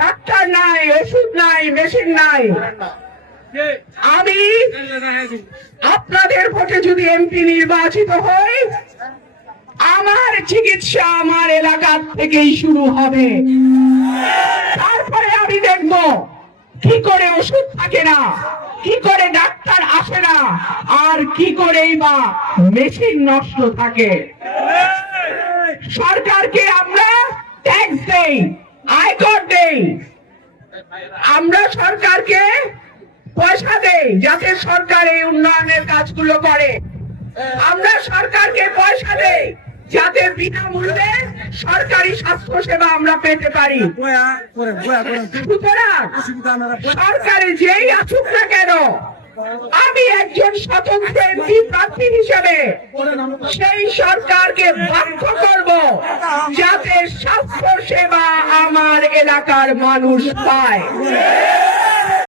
Doctor নাই, ওষুধ নাই, মেশিন নাই। আমি আপনাদের ভোটে যদি এমপি নির্বাচিত হই, আমার চিকিৎসা আমার এলাকা থেকেই শুরু হবে। তারপরে আমি দেখব কি করে ওষুধ থাকে না, কি করে ডাক্তার আসে না, আর কি করেই বা মেশিন নষ্ট থাকে। সরকারকে আমরা ট্যাক্স দেই, আয়কর দেই, আমরা সরকারকে পয়সা দেই যাতে সরকার এই উন্নয়নের কাজগুলো করে। আমরা সরকারকে পয়সা দেই যাতে বিনামূল্যে সরকারি স্বাস্থ্য সেবা আমরা পেতে পারি। সুতরাং সরকারে যেই আসুক না কেন, আমি একজন স্বতন্ত্র এমপি প্রার্থী হিসেবে সেই সরকারকে বাধ্য করব যাতে স্বাস্থ্য সেবা আমার এলাকার মানুষ পায়।